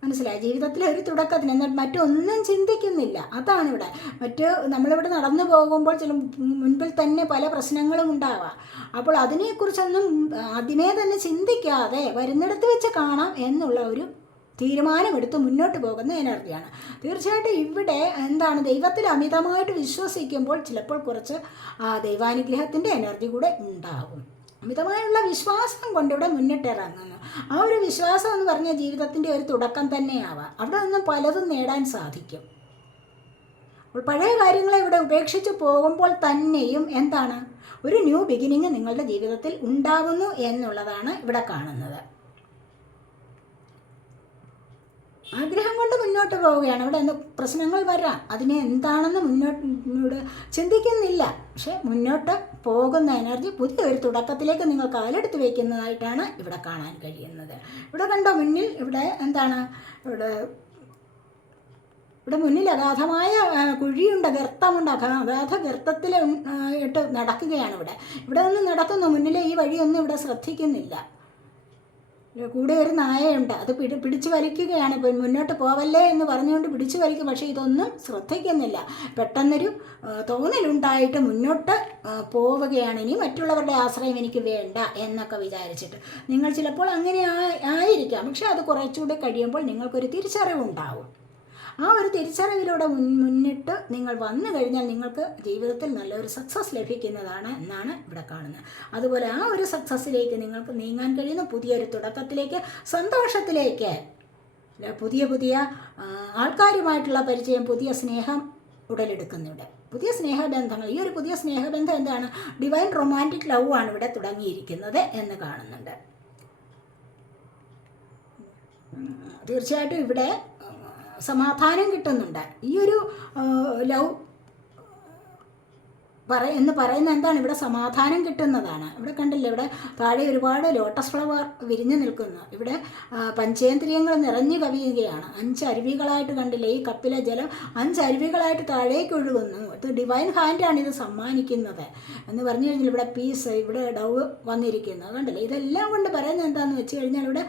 മനസ്സിലായി? ജീവിതത്തിലെ ഒരു തുടക്കത്തിന് എന്നാൽ മറ്റൊന്നും ചിന്തിക്കുന്നില്ല. അതാണ് ഇവിടെ. മറ്റ് നമ്മളിവിടെ നടന്നു പോകുമ്പോൾ ചില മുൻപിൽ തന്നെ പല പ്രശ്നങ്ങളും ഉണ്ടാവാം. അപ്പോൾ അതിനെക്കുറിച്ചൊന്നും ആദ്യമേ തന്നെ ചിന്തിക്കാതെ വരുന്നിടത്ത് വെച്ച് കാണാം എന്നുള്ള ഒരു തീരുമാനമെടുത്ത് മുന്നോട്ട് പോകുന്ന എനർജിയാണ്. തീർച്ചയായിട്ടും ഇവിടെ എന്താണ് ദൈവത്തിൽ അമിതമായിട്ട് വിശ്വസിക്കുമ്പോൾ ചിലപ്പോൾ കുറച്ച് ദൈവാനുഗ്രഹത്തിന്റെ എനർജി കൂടെ ഉണ്ടാകും. അമിതമായുള്ള വിശ്വാസം കൊണ്ടിവിടെ മുന്നിട്ടിറങ്ങുന്നു ആ ഒരു വിശ്വാസം എന്ന് പറഞ്ഞാൽ ജീവിതത്തിന്റെ ഒരു തുടക്കം തന്നെയാവാം. അവിടെ നിന്നും പലതും നേടാൻ സാധിക്കും. പഴയ കാര്യങ്ങളെ ഇവിടെ ഉപേക്ഷിച്ച് പോകുമ്പോൾ തന്നെയും എന്താണ്? ഒരു ന്യൂ ബിഗിനിങ് നിങ്ങളുടെ ജീവിതത്തിൽ ഉണ്ടാകുന്നു എന്നുള്ളതാണ് ഇവിടെ കാണുന്നത്. ആഗ്രഹം കൊണ്ട് മുന്നോട്ട് പോവുകയാണ്. അവിടെ എന്ത് പ്രശ്നങ്ങൾ വരാം. അതിനെ എന്താണെന്ന് മുന്നോട്ട് ചിന്തിക്കുന്നില്ല. പക്ഷെ മുന്നോട്ട് പോകുന്ന എനർജി പുതിയ ഒരു തുടക്കത്തിലേക്ക് നിങ്ങൾ കാലെടുത്ത് വയ്ക്കുന്നതായിട്ടാണ് ഇവിടെ കാണാൻ കഴിയുന്നത്. ഇവിടെ കണ്ടോ മുന്നിൽ ഇവിടെ എന്താണ്? ഇവിടെ ഇവിടെ മുന്നിൽ അഗാധമായ കുഴിയുണ്ട് ഗർത്തമുണ്ട്. അഗാ- അഗാധ ഗർത്തത്തിൽ ഇട്ട് നടക്കുകയാണ് ഇവിടെ. ഇവിടെ നിന്ന് നടക്കുന്നു. മുന്നിലെ ഈ വഴിയൊന്നും ഇവിടെ ശ്രദ്ധിക്കുന്നില്ല. കൂടെ ഒരു നായയുണ്ട്. അത് പിടി പിടിച്ചു വലിക്കുകയാണ്. മുന്നോട്ട് പോവല്ലേ എന്ന് പറഞ്ഞുകൊണ്ട് പിടിച്ചു വലിക്കും. പക്ഷേ ഇതൊന്നും ശ്രദ്ധിക്കുന്നില്ല. പെട്ടെന്നൊരു തോന്നലുണ്ടായിട്ട് മുന്നോട്ട് പോവുകയാണ്. ഇനി മറ്റുള്ളവരുടെ ആശ്രയം എനിക്ക് വേണ്ട എന്നൊക്കെ വിചാരിച്ചിട്ട്. നിങ്ങൾ ചിലപ്പോൾ അങ്ങനെ ആയിരിക്കാം. പക്ഷേ അത് കുറച്ചുകൂടെ കഴിയുമ്പോൾ നിങ്ങൾക്കൊരു തിരിച്ചറിവുണ്ടാവും. ആ ഒരു തിരിച്ചറിവിലൂടെ മുന്നിട്ട് നിങ്ങൾ വന്നു കഴിഞ്ഞാൽ നിങ്ങൾക്ക് ജീവിതത്തിൽ നല്ലൊരു സക്സസ് ലഭിക്കുന്നതാണ് എന്നാണ് ഇവിടെ കാണുന്നത്. അതുപോലെ ആ ഒരു സക്സസ്സിലേക്ക് നിങ്ങൾക്ക് നീങ്ങാൻ കഴിയുന്ന പുതിയൊരു തുടക്കത്തിലേക്ക് സന്തോഷത്തിലേക്ക് പുതിയ പുതിയ ആൾക്കാരുമായിട്ടുള്ള പരിചയം പുതിയ സ്നേഹം ഉടലെടുക്കുന്നുണ്ട്. പുതിയ സ്നേഹബന്ധങ്ങൾ ഈ ഒരു പുതിയ സ്നേഹബന്ധം എന്താണ്? ഡിവൈൻ റൊമാന്റിക് ലവ് ആണ് ഇവിടെ തുടങ്ങിയിരിക്കുന്നത് എന്ന് കാണുന്നുണ്ട്. തീർച്ചയായിട്ടും ഇവിടെ സമാധാനം കിട്ടുന്നുണ്ട്. ഈ ഒരു ലവ് പറ എന്ന് പറയുന്ന എന്താണ്? ഇവിടെ സമാധാനം കിട്ടുന്നതാണ്. ഇവിടെ കണ്ടില്ലേ ഇവിടെ താഴെ ഒരുപാട് ലോട്ടസ് ഫ്ലവർ വിരിഞ്ഞു നിൽക്കുന്നു. ഇവിടെ പഞ്ചേന്ദ്രിയങ്ങൾ നിറഞ്ഞു കവിയുകയാണ്. അഞ്ച് അരുവികളായിട്ട് കണ്ടില്ലേ ഈ കപ്പിലെ ജലം അഞ്ച് അരുവികളായിട്ട് താഴേക്ക് ഒഴുകുന്നു. ഇത് ഡിവൈൻ ഹാൻഡാണ് ഇത് സമ്മാനിക്കുന്നത്. എന്ന് പറഞ്ഞു കഴിഞ്ഞാൽ ഇവിടെ പീസ് ഇവിടെ ഡവ് വന്നിരിക്കുന്നു. കണ്ടില്ലേ? ഇതെല്ലാം കൊണ്ട് പറയുന്നത് എന്താണെന്ന് വെച്ച് കഴിഞ്ഞാൽ ഇവിടെ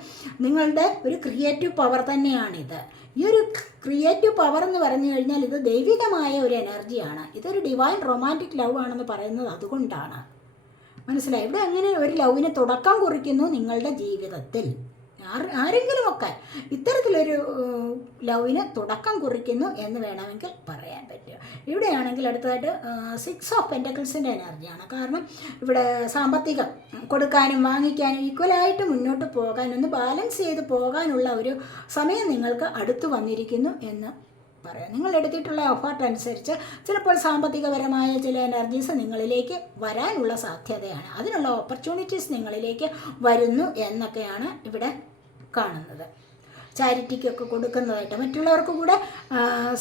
നിങ്ങളുടെ ഒരു ക്രിയേറ്റീവ് പവർ തന്നെയാണിത്. ഈ ഒരു ക്രിയേറ്റീവ് പവർ എന്ന് പറഞ്ഞു കഴിഞ്ഞാൽ ഇത് ദൈവികമായ ഒരു എനർജിയാണ് ഇതൊരു ഡിവൈൻ റൊമാന്റിക് ലവ് ആണെന്ന് പറയുന്നത് അതുകൊണ്ടാണ്. മനസ്സിലായി? ഇവിടെ അങ്ങനെ ഒരു ലവിന് തുടക്കം കുറിക്കുന്നു നിങ്ങളുടെ ജീവിതത്തിൽ. ആർ- ആരെങ്കിലുമൊക്കെ ഇത്തരത്തിലൊരു ലവിന് തുടക്കം കുറിക്കുന്നു എന്ന് വേണമെങ്കിൽ പറയാൻ പറ്റും ഇവിടെയാണെങ്കിൽ അടുത്തതായിട്ട് സിക്സ് ഓഫ് പെന്റക്കിൾസിന്റെ എനർജിയാണ്. കാരണം ഇവിടെ സാമ്പത്തികം കൊടുക്കാനും വാങ്ങിക്കാനും ഈക്വലായിട്ട് മുന്നോട്ട് പോകാൻ ഒന്ന് ബാലൻസ് ചെയ്ത് പോകാനുള്ള ഒരു സമയം നിങ്ങൾക്ക് അടുത്തു വന്നിരിക്കുന്നു എന്ന് പറയാം. നിങ്ങൾ എടുത്തിട്ടുള്ള എഫേർട്ട് അനുസരിച്ച് ചിലപ്പോൾ സാമ്പത്തികപരമായ ചില എനർജീസ് നിങ്ങളിലേക്ക് വരാനുള്ള സാധ്യതയാണ്. അതിനുള്ള ഓപ്പർച്യൂണിറ്റീസ് നിങ്ങളിലേക്ക് വരുന്നു എന്നൊക്കെയാണ് ഇവിടെ കാണുന്നത്. ചാരിറ്റിക്കൊക്കെ കൊടുക്കുന്നതായിട്ട് മറ്റുള്ളവർക്ക് കൂടെ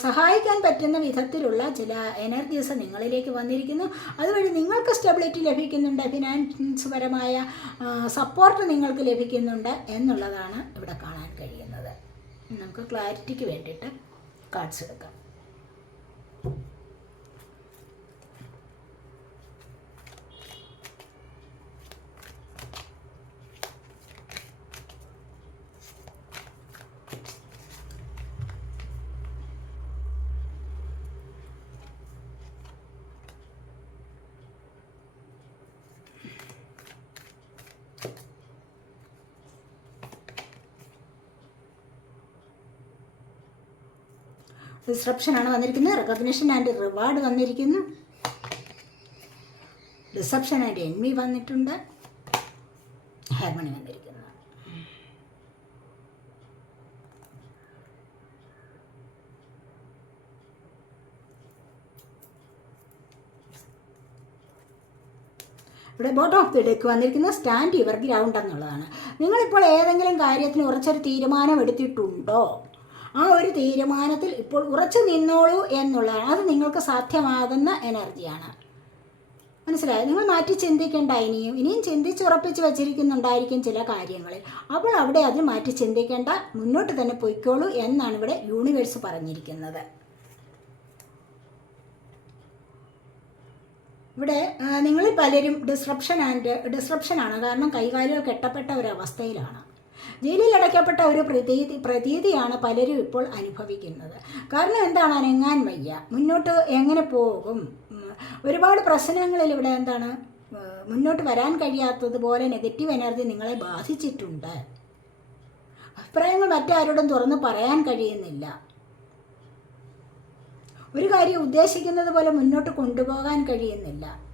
സഹായിക്കാൻ പറ്റുന്ന വിധത്തിലുള്ള ചില എനർജീസ് നിങ്ങളിലേക്ക് വന്നിരിക്കുന്നു. അതുവഴി നിങ്ങൾക്ക് സ്റ്റെബിലിറ്റി ലഭിക്കുന്നുണ്ട് ഫിനാൻസ് പരമായ സപ്പോർട്ട് നിങ്ങൾക്ക് ലഭിക്കുന്നുണ്ട് എന്നുള്ളതാണ് ഇവിടെ കാണാൻ കഴിയുന്നത്. നമുക്ക് ക്ലാരിറ്റിക്ക് വേണ്ടിയിട്ട് കാർഡ്സ് എടുക്കാം. ഡിസ്റപ്ഷനാണ് വന്നിരിക്കുന്നത്. റെക്കഗ്നിഷൻ ആൻഡ് റിവാർഡ് വന്നിരിക്കുന്നു. ഡിസപ്ഷൻ ആൻഡ് എൻവി വന്നിട്ടുണ്ട്. ഹാർമണി വന്നിരിക്കുന്നു. ഇവിടെ ബോട്ടം ഓഫ് ദി ഡെക്ക് വന്നിരിക്കുന്ന. സ്റ്റാൻഡ് യുവർ ഗ്രൗണ്ട് എന്നുള്ളതാണ്. നിങ്ങളിപ്പോൾ ഏതെങ്കിലും കാര്യത്തിന് ഉറച്ചൊരു തീരുമാനം എടുത്തിട്ടുണ്ടോ? ആ ഒരു തീരുമാനത്തിൽ ഇപ്പോൾ ഉറച്ചു നിന്നോളൂ എന്നുള്ളതാണ്. അത് നിങ്ങൾക്ക് സാധ്യമാകുന്ന എനർജിയാണ്. മനസ്സിലായോ? നിങ്ങൾ മാറ്റി ചിന്തിക്കേണ്ട ഇനിയും. ഇനിയും ചിന്തിച്ചുറപ്പിച്ച് വച്ചിരിക്കുന്നുണ്ടായിരിക്കും ചില കാര്യങ്ങളിൽ. അപ്പോൾ അവിടെ അത് മാറ്റി ചിന്തിക്കേണ്ട മുന്നോട്ട് തന്നെ പൊയ്ക്കോളൂ എന്നാണ് ഇവിടെ യൂണിവേഴ്സ് പറഞ്ഞിരിക്കുന്നത്. ഇവിടെ നിങ്ങളിൽ പലരും ഡിസ്ട്രപ്ഷൻ ആൻഡ് ഡിസ്ട്രപ്ഷനാണ് കാരണം കൈകാലുകൾ കെട്ടപ്പെട്ട ഒരു അവസ്ഥയിലാണ്. ജയിലിൽ അടയ്ക്കപ്പെട്ട ഒരു പ്രതീതി പ്രതീതിയാണ് പലരും ഇപ്പോൾ അനുഭവിക്കുന്നത്. കാരണം എന്താണ്? അനങ്ങാൻ വയ്യ. മുന്നോട്ട് എങ്ങനെ പോകും? ഒരുപാട് പ്രശ്നങ്ങളിൽ ഇവിടെ എന്താണ്? മുന്നോട്ട് വരാൻ കഴിയാത്തതുപോലെ നെഗറ്റീവ് എനർജി നിങ്ങളെ ബാധിച്ചിട്ടുണ്ട്. അഭിപ്രായങ്ങൾ മറ്റാരോടും തുറന്ന് പറയാൻ കഴിയുന്നില്ല. ഒരു കാര്യം ഉദ്ദേശിക്കുന്നത് പോലെ മുന്നോട്ട് കൊണ്ടുപോകാൻ കഴിയുന്നില്ല.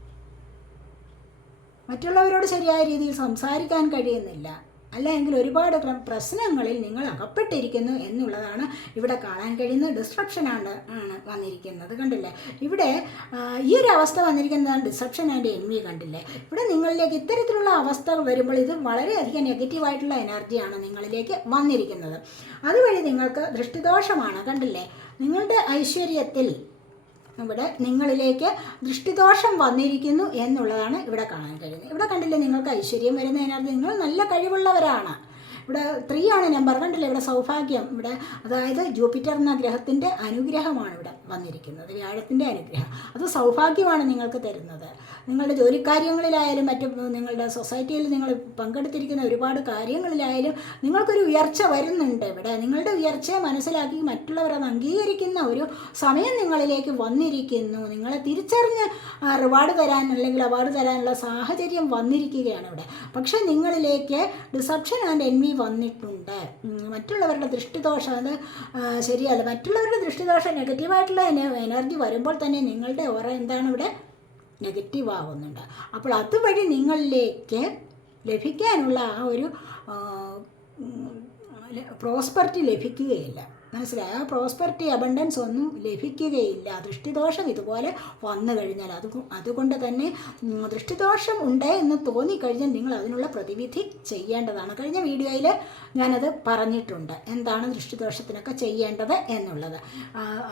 മറ്റുള്ളവരോട് ശരിയായ രീതിയിൽ സംസാരിക്കാൻ കഴിയുന്നില്ല. അല്ലെങ്കിൽ ഒരുപാട് പ്രശ്നങ്ങളിൽ നിങ്ങൾ അകപ്പെട്ടിരിക്കുന്നു എന്നുള്ളതാണ് ഇവിടെ കാണാൻ കഴിയുന്ന ഡിസ്ട്രപ്ഷൻ ആണ് വന്നിരിക്കുന്നത്. കണ്ടില്ലേ? ഇവിടെ ഈ ഒരു അവസ്ഥ വന്നിരിക്കുന്നതാണ് ഡിസ്ട്രപ്ഷൻ ആൻഡ് എൻവി കണ്ടില്ലേ? ഇവിടെ നിങ്ങളിലേക്ക് ഇത്തരത്തിലുള്ള അവസ്ഥകൾ വരുമ്പോൾ ഇത് വളരെയധികം നെഗറ്റീവായിട്ടുള്ള എനർജിയാണ് നിങ്ങളിലേക്ക് വന്നിരിക്കുന്നത്. അതുവഴി നിങ്ങൾക്ക് ദൃഷ്ടിദോഷമാണ്. കണ്ടില്ലേ? നിങ്ങളുടെ ഐശ്വര്യത്തിൽ ഇവിടെ നിങ്ങളിലേക്ക് ദൃഷ്ടിദോഷം വന്നിരിക്കുന്നു എന്നുള്ളതാണ് ഇവിടെ കാണാൻ കഴിയുന്നത്. ഇവിടെ കണ്ടില്ലേ നിങ്ങൾക്ക് ഐശ്വര്യം വരുന്നതിനാൽ നിങ്ങൾ നല്ല കഴിവുള്ളവരാണ്. ഇവിടെ ത്രീ ആണ് നമ്പർ കണ്ടില്ലേ ഇവിടെ സൗഭാഗ്യം. ഇവിടെ അതായത് ജൂപ്പിറ്റർ എന്ന ഗ്രഹത്തിന്റെ അനുഗ്രഹമാണ് ഇവിടെ വന്നിരിക്കുന്നത്. വ്യാഴത്തിന്റെ അനുഗ്രഹം. അത് സൗഭാഗ്യമാണ് നിങ്ങൾക്ക് തരുന്നത്. നിങ്ങളുടെ ജോലിക്കാര്യങ്ങളിലായാലും മറ്റു നിങ്ങളുടെ സൊസൈറ്റിയിൽ നിങ്ങൾ പങ്കെടുത്തിരിക്കുന്ന ഒരുപാട് കാര്യങ്ങളിലായാലും നിങ്ങൾക്കൊരു ഉയർച്ച വരുന്നുണ്ട് ഇവിടെ. നിങ്ങളുടെ ഉയർച്ചയെ മനസ്സിലാക്കി മറ്റുള്ളവർ അത് അംഗീകരിക്കുന്ന ഒരു സമയം നിങ്ങളിലേക്ക് വന്നിരിക്കുന്നു. നിങ്ങളെ തിരിച്ചറിഞ്ഞ് റിവാർഡ് തരാൻ അല്ലെങ്കിൽ അവാർഡ് തരാനുള്ള സാഹചര്യം വന്നിരിക്കുകയാണ് ഇവിടെ. പക്ഷേ നിങ്ങളിലേക്ക് ഡിസപ്ഷൻ ആൻഡ് എൻവി വന്നിട്ടുണ്ട്. മറ്റുള്ളവരുടെ ദൃഷ്ടിദോഷം അത് ശരിയല്ല. മറ്റുള്ളവരുടെ ദൃഷ്ടിദോഷം നെഗറ്റീവായിട്ടുള്ള എനർജി വരുമ്പോൾ തന്നെ നിങ്ങളുടെ ഓറ എന്താണ് ഇവിടെ? നെഗറ്റീവ് ആവുന്നുണ്ട്. അപ്പോൾ അതുവഴി നിങ്ങളിലേക്ക് ലഭിക്കാനുള്ള ആ ഒരു പ്രോസ്പെർട്ടി ലഭിക്കുകയില്ല. മനസ്സിലായോ? ആ പ്രോസ്പെറിറ്റി അബണ്ടൻസ് ഒന്നും ലഭിക്കുകയില്ല. ദൃഷ്ടിദോഷം ഇതുപോലെ വന്നു കഴിഞ്ഞാൽ അത് അതുകൊണ്ട് തന്നെ ദൃഷ്ടിദോഷം ഉണ്ട് എന്ന് തോന്നിക്കഴിഞ്ഞാൽ നിങ്ങൾ അതിനുള്ള പ്രതിവിധി ചെയ്യേണ്ടതാണ്. കഴിഞ്ഞ വീഡിയോയിൽ ഞാനത് പറഞ്ഞിട്ടുണ്ട്. എന്താണ് ദൃഷ്ടിദോഷത്തിനൊക്കെ ചെയ്യേണ്ടത് എന്നുള്ളത്.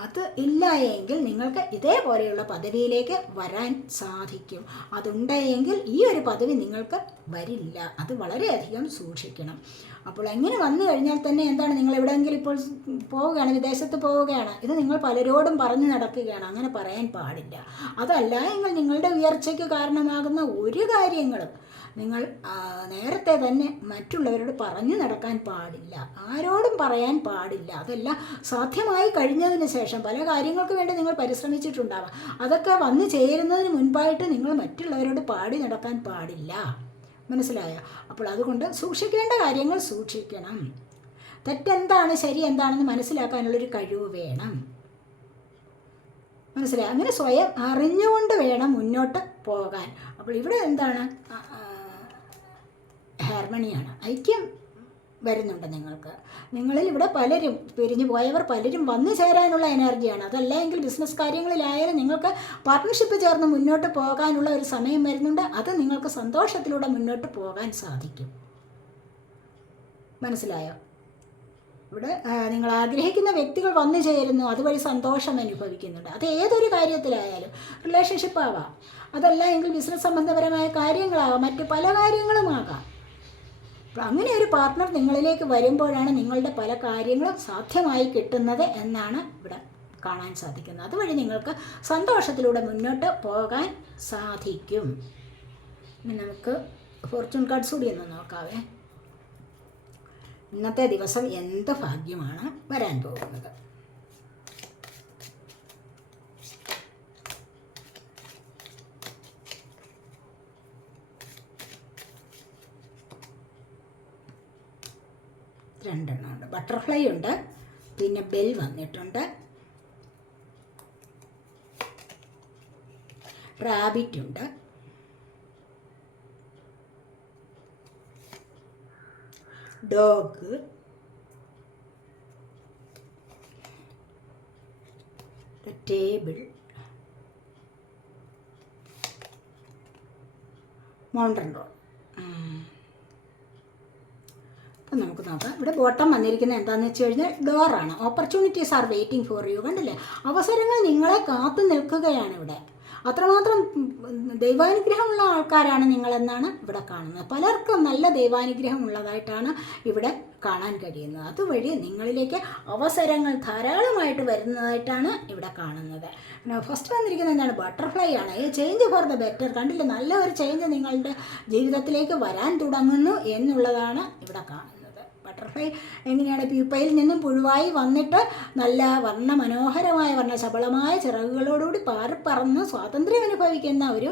അത് ഇല്ല എങ്കിൽ നിങ്ങൾക്ക് ഇതേപോലെയുള്ള പദവിയിലേക്ക് വരാൻ സാധിക്കും. അതുണ്ടെങ്കിൽ ഈ ഒരു പദവി നിങ്ങൾക്ക് വരില്ല. അത് വളരെയധികം സൂക്ഷിക്കണം. അപ്പോൾ എങ്ങനെ വന്നു കഴിഞ്ഞാൽ തന്നെ എന്താണ് നിങ്ങൾ എവിടെയെങ്കിലും ഇപ്പോൾ പോവുകയാണ് വിദേശത്ത് പോവുകയാണ് ഇത് നിങ്ങൾ പലരോടും പറഞ്ഞു നടക്കുകയാണ് അങ്ങനെ പറയാൻ പാടില്ല. അതല്ല എങ്കിൽ നിങ്ങളുടെ ഉയർച്ചയ്ക്ക് കാരണമാകുന്ന ഒരു കാര്യങ്ങളും നിങ്ങൾ നേരത്തെ തന്നെ മറ്റുള്ളവരോട് പറഞ്ഞു നടക്കാൻ പാടില്ല. ആരോടും പറയാൻ പാടില്ല. അതെല്ലാം സാധ്യമായി കഴിഞ്ഞതിന് ശേഷം പല കാര്യങ്ങൾക്ക് വേണ്ടി നിങ്ങൾ പരിശ്രമിച്ചിട്ടുണ്ടാവാം. അതൊക്കെ വന്നു ചേരുന്നതിന് മുൻപായിട്ട് നിങ്ങൾ മറ്റുള്ളവരോട് പാടി നടക്കാൻ പാടില്ല. മനസ്സിലായോ? അപ്പോൾ അതുകൊണ്ട് സൂക്ഷിക്കേണ്ട കാര്യങ്ങൾ സൂക്ഷിക്കണം. തെറ്റെന്താണ് ശരി എന്താണെന്ന് മനസ്സിലാക്കാനുള്ളൊരു കഴിവ് വേണം. മനസ്സിലായി? അങ്ങനെ സ്വയം അറിഞ്ഞുകൊണ്ട് വേണം മുന്നോട്ട് പോകാൻ. അപ്പോൾ ഇവിടെ എന്താണ്? ഹാർമണിയാണ്. ഐക്യം വരുന്നുണ്ട് നിങ്ങൾക്ക്. നിങ്ങളിൽ ഇവിടെ പലരും പിരിഞ്ഞു പോയവർ പലരും വന്നു ചേരാനുള്ള എനർജിയാണ്. അതല്ല എങ്കിൽ ബിസിനസ് കാര്യങ്ങളിലായാലും നിങ്ങൾക്ക് പാർട്ട്ണർഷിപ്പ് ചേർന്ന് മുന്നോട്ട് പോകാനുള്ള ഒരു സമയം വരുന്നുണ്ട്. അത് നിങ്ങൾക്ക് സന്തോഷത്തിലൂടെ മുന്നോട്ട് പോകാൻ സാധിക്കും. മനസ്സിലായോ? ഇവിടെ നിങ്ങൾ ആഗ്രഹിക്കുന്ന വ്യക്തികൾ വന്നു ചേരുന്നു. അതുവഴി സന്തോഷം അനുഭവിക്കുന്നുണ്ട്. അത് ഏതൊരു കാര്യത്തിലായാലും റിലേഷൻഷിപ്പ് ആവാം. അതല്ല എങ്കിൽ ബിസിനസ് സംബന്ധപരമായ കാര്യങ്ങളാവാം. മറ്റ് പല കാര്യങ്ങളുമാകാം. അപ്പോൾ അങ്ങനെ ഒരു പാർട്ട്ണർ നിങ്ങളിലേക്ക് വരുമ്പോഴാണ് നിങ്ങളുടെ പല കാര്യങ്ങളും സാധ്യമായി കിട്ടുന്നത് എന്നാണ് ഇവിടെ കാണാൻ സാധിക്കുന്നത്. അതുവഴി നിങ്ങൾക്ക് സന്തോഷത്തിലൂടെ മുന്നോട്ട് പോകാൻ സാധിക്കും. നമുക്ക് ഫോർച്യൂൺ കാർഡ്സ് കൂടി ഒന്ന് നോക്കാവേ. ഇന്നത്തെ ദിവസം എന്ത് ഭാഗ്യമാണ് വരാൻ പോകുന്നത്? രണ്ടെണ്ണം ഉണ്ട്. ബട്ടർഫ്ലൈ ഉണ്ട്. പിന്നെ ബെൽ വന്നിട്ടുണ്ട്. റാബിറ്റ് ഉണ്ട്. ഡോഗ് ടേബിൾ മൗണ്ടൻ റോഡ് അപ്പം നമുക്ക് നോക്കാം ഇവിടെ ബോട്ടം വന്നിരിക്കുന്നത് എന്താണെന്ന് വെച്ച് കഴിഞ്ഞാൽ ഡോറാണ് opportunities are waiting for you കണ്ടില്ലേ? അവസരങ്ങൾ നിങ്ങളെ കാത്തു നിൽക്കുകയാണ് ഇവിടെ. അത്രമാത്രം ദൈവാനുഗ്രഹമുള്ള ആൾക്കാരാണ് നിങ്ങളെന്നാണ് ഇവിടെ കാണുന്നത്. പലർക്കും നല്ല ദൈവാനുഗ്രഹം ഉള്ളതായിട്ടാണ് ഇവിടെ കാണാൻ കഴിയുന്നത്. അതുവഴി നിങ്ങളിലേക്ക് അവസരങ്ങൾ ധാരാളമായിട്ട് വരുന്നതായിട്ടാണ് ഇവിടെ കാണുന്നത്. ഫസ്റ്റ് വന്നിരിക്കുന്നത് എന്താണ്? ബട്ടർഫ്ലൈ ആണ്. ഈ ചേഞ്ച് ഫോർ ദ ബെറ്റർ കണ്ടില്ല? നല്ല ഒരു ചേഞ്ച് നിങ്ങളുടെ ജീവിതത്തിലേക്ക് വരാൻ തുടങ്ങുന്നു എന്നുള്ളതാണ് ഇവിടെ കാണുന്നത്. ബട്ടർഫ്ലൈ എങ്ങനെയാണ് പ്യൂപ്പയിൽ നിന്നും പുഴുവായി വന്നിട്ട് നല്ല വർണ മനോഹരമായ വർണ ശബളമായ ചിറകുകളോടുകൂടി പാറിപ്പറന്ന് സ്വാതന്ത്ര്യം അനുഭവിക്കുന്ന ഒരു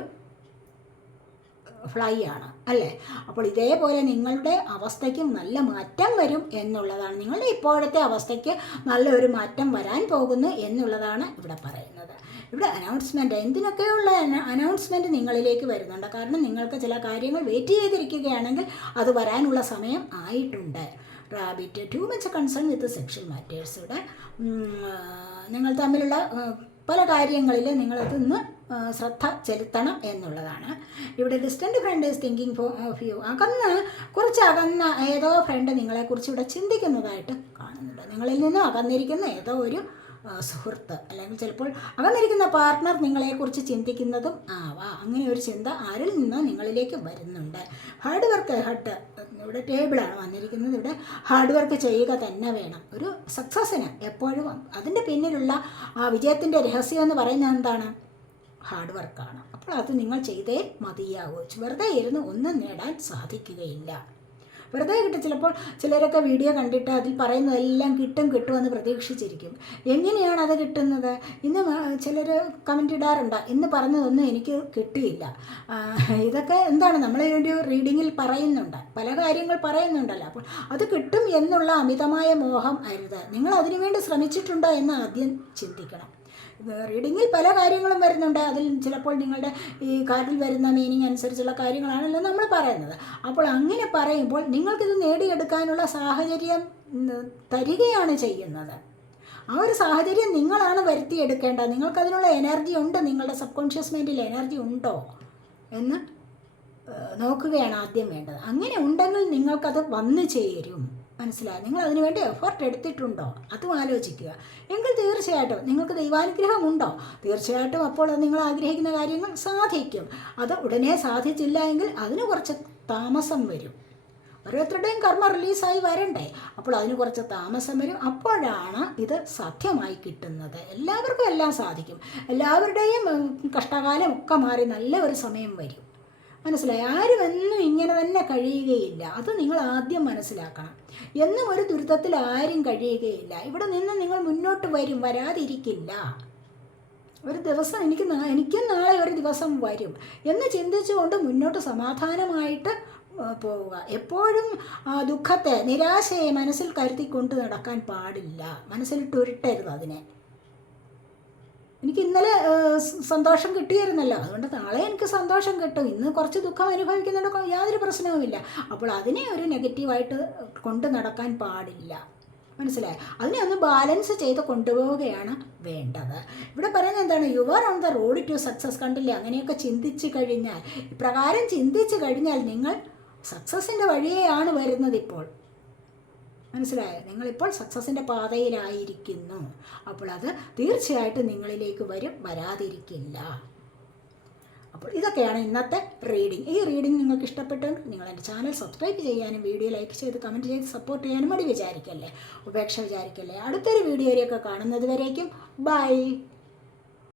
ഫ്ലൈ ആണ് അല്ലേ? അപ്പോൾ ഇതേപോലെ നിങ്ങളുടെ അവസ്ഥയ്ക്കും നല്ല മാറ്റം വരും എന്നുള്ളതാണ്. നിങ്ങളുടെ ഇപ്പോഴത്തെ അവസ്ഥയ്ക്ക് നല്ലൊരു മാറ്റം വരാൻ പോകുന്നു എന്നുള്ളതാണ് ഇവിടെ പറയുന്നത്. ഇവിടെ അനൗൺസ്മെന്റ് എന്തിനൊക്കെയുള്ള അനൗൺസ്മെന്റ് നിങ്ങളിലേക്ക് വരുന്നുണ്ട്. കാരണം നിങ്ങൾക്ക് ചില കാര്യങ്ങൾ വെയിറ്റ് ചെയ്തിരിക്കുകയാണെങ്കിൽ അത് വരാനുള്ള സമയം ആയിട്ടുണ്ട്. Rabbit too much concern with sexual matters ഇവിടെ. നിങ്ങൾ തമ്മിലുള്ള പല കാര്യങ്ങളിൽ നിങ്ങളത് ഇന്ന് ശ്രദ്ധ ചെലുത്തണം എന്നുള്ളതാണ്. ഇവിടെ distant friend is thinking for of you അകന്ന് കുറച്ച് അകന്ന ഏതോ ഫ്രണ്ട് നിങ്ങളെക്കുറിച്ച് ഇവിടെ ചിന്തിക്കുന്നതായിട്ട് കാണുന്നുണ്ട്. നിങ്ങളിൽ നിന്നും അകന്നിരിക്കുന്ന ഏതോ ഒരു സുഹൃത്ത് അല്ലെങ്കിൽ ചിലപ്പോൾ അകന്നിരിക്കുന്ന പാർട്ട്ണർ നിങ്ങളെക്കുറിച്ച് ചിന്തിക്കുന്നതും ആവാം. അങ്ങനെ ഒരു ചിന്ത ആരിൽ നിന്നോ നിങ്ങളിലേക്ക് വരുന്നുണ്ട്. ഹാർഡ് വർക്ക് ഹട്ട് ഇവിടെ ടേബിളാണ് വന്നിരിക്കുന്നത്. ഇവിടെ ഹാർഡ് വർക്ക് ചെയ്യുക തന്നെ വേണം. ഒരു സക്സസ്സിന് എപ്പോഴും അതിന്റെ പിന്നിലുള്ള ആ വിജയത്തിന്റെ രഹസ്യം എന്ന് പറയുന്നത് എന്താണ്? ഹാർഡ് വർക്കാണ് അപ്പോൾ അത് നിങ്ങൾ ചെയ്തേ മതിയാവൂ. വെറുതെ ഇരുന്ന് ഒന്നും നേടാൻ സാധിക്കുകയില്ല. വെറുതെ കിട്ടും. ചിലപ്പോൾ ചിലരൊക്കെ വീഡിയോ കണ്ടിട്ട് അതിൽ പറയുന്നതെല്ലാം കിട്ടും കിട്ടുമെന്ന് പ്രതീക്ഷിച്ചിരിക്കും. എങ്ങനെയാണ് അത് കിട്ടുന്നത്? ഇന്ന് ചിലർ കമന്റ് ഇടാറുണ്ട്. ഇന്ന് പറഞ്ഞതൊന്നും എനിക്ക് കിട്ടിയില്ല. ഇതൊക്കെ എന്താണ്? നമ്മളെ ഒരു റീഡിങ്ങിൽ പറയുന്നുണ്ട്. പല കാര്യങ്ങൾ പറയുന്നുണ്ടല്ലോ. അപ്പോൾ അത് കിട്ടും എന്നുള്ള അമിതമായ മോഹം അരുത്. നിങ്ങൾ അതിനുവേണ്ടി ശ്രമിച്ചിട്ടുണ്ടോ എന്ന് ആദ്യം ചിന്തിക്കണം. റീഡിങ്ങിൽ പല കാര്യങ്ങളും വരുന്നുണ്ട്. അതിൽ ചിലപ്പോൾ നിങ്ങളുടെ ഈ കാർഡിൽ വരുന്ന മീനിങ് അനുസരിച്ചുള്ള കാര്യങ്ങളാണല്ലോ നമ്മൾ പറയുന്നത്. അപ്പോൾ അങ്ങനെ പറയുമ്പോൾ നിങ്ങൾക്കിത് നേടിയെടുക്കാനുള്ള സാഹചര്യം തരികയാണ് ചെയ്യുന്നത്. ആ ഒരു സാഹചര്യം നിങ്ങളാണ് വരുത്തിയെടുക്കേണ്ടത്. നിങ്ങൾക്കതിനുള്ള എനർജി ഉണ്ട്. നിങ്ങളുടെ സബ് കോൺഷ്യസ് മൈൻഡിൽ എനർജി ഉണ്ടോ എന്ന് നോക്കുകയാണ് ആദ്യം വേണ്ടത്. അങ്ങനെ ഉണ്ടെങ്കിൽ നിങ്ങൾക്കത് വന്നു ചേരും. മനസ്സിലായി? നിങ്ങൾ അതിനുവേണ്ടി എഫർട്ട് എടുത്തിട്ടുണ്ടോ? അതും ആലോചിക്കുക. എങ്കിൽ തീർച്ചയായിട്ടും നിങ്ങൾക്ക് ദൈവാനുഗ്രഹം ഉണ്ടോ തീർച്ചയായിട്ടും അപ്പോൾ നിങ്ങൾ ആഗ്രഹിക്കുന്ന കാര്യങ്ങൾ സാധിക്കും. അത് ഉടനെ സാധിച്ചില്ല എങ്കിൽ അതിന് കുറച്ച് താമസം വരും. ഓരോരുത്തരുടെയും കർമ്മ റിലീസായി വരണ്ടേ? അപ്പോൾ അതിന് കുറച്ച് താമസം വരും. അപ്പോഴാണ് ഇത് സത്യമായി കിട്ടുന്നത്. എല്ലാവർക്കും എല്ലാം സാധിക്കും. എല്ലാവരുടെയും കഷ്ടകാലം ഒക്കെ മാറി നല്ല ഒരു സമയം വരും. മനസ്സിലായി? ആരും എന്നും ഇങ്ങനെ തന്നെ കഴിയുകയില്ല. അത് നിങ്ങൾ ആദ്യം മനസ്സിലാക്കണം. എന്നും ഒരു ദുരിതത്തിൽ ആരും കഴിയുകയില്ല. ഇവിടെ നിന്ന് നിങ്ങൾ മുന്നോട്ട് വരും വരാതിരിക്കില്ല. ഒരു ദിവസം എനിക്ക് എനിക്കും നാളെ ഒരു ദിവസം വരും എന്ന് ചിന്തിച്ചുകൊണ്ട് മുന്നോട്ട് സമാധാനമായിട്ട് പോവുക. എപ്പോഴും ദുഃഖത്തെ നിരാശയെ മനസ്സിൽ കരുതിക്കൊണ്ട് നടക്കാൻ പാടില്ല. മനസ്സിൽ ഉരുട്ടരുത് അതിനെ. എനിക്ക് ഇന്നലെ സന്തോഷം കിട്ടിയിരുന്നല്ലോ അതുകൊണ്ട് നാളെ എനിക്ക് സന്തോഷം കിട്ടും. ഇന്ന് കുറച്ച് ദുഃഖം അനുഭവിക്കുന്നുണ്ട് യാതൊരു പ്രശ്നവുമില്ല. അപ്പോൾ അതിനെ ഒരു നെഗറ്റീവായിട്ട് കൊണ്ടു നടക്കാൻ പാടില്ല. മനസ്സിലായി? അതിനെ ഒന്ന് ബാലൻസ് ചെയ്ത് കൊണ്ടുപോവുകയാണ് വേണ്ടത്. ഇവിടെ പറയുന്നത് എന്താണ്? Your on the road to success കണ്ടില്ലേ? അങ്ങനെയൊക്കെ ചിന്തിച്ചു കഴിഞ്ഞാൽ ഇപ്രകാരം ചിന്തിച്ചു കഴിഞ്ഞാൽ നിങ്ങൾ സക്സസിന്റെ വഴിയെയാണ് വരുന്നത് ഇപ്പോൾ. മനസ്സിലായോ? നിങ്ങളിപ്പോൾ സക്സസിന്റെ പാതയിലായിരിക്കുന്നു. അപ്പോൾ അത് തീർച്ചയായിട്ടും നിങ്ങളിലേക്ക് വരും വരാതിരിക്കില്ല. അപ്പോൾ ഇതൊക്കെയാണ് ഇന്നത്തെ റീഡിംഗ് ഈ റീഡിംഗ് നിങ്ങൾക്ക് ഇഷ്ടപ്പെട്ടെങ്കിൽ നിങ്ങൾ എന്റെ ചാനൽ സബ്സ്ക്രൈബ് ചെയ്യാനും വീഡിയോ ലൈക്ക് ചെയ്ത് കമന്റ് ചെയ്ത് സപ്പോർട്ട് ചെയ്യാനും മടി വിചാരിക്കല്ലേ? ഉപേക്ഷ വിചാരിക്കല്ലേ? അടുത്തൊരു വീഡിയോയിലൊക്കെ കാണുന്നത് വരേക്കും. ബൈ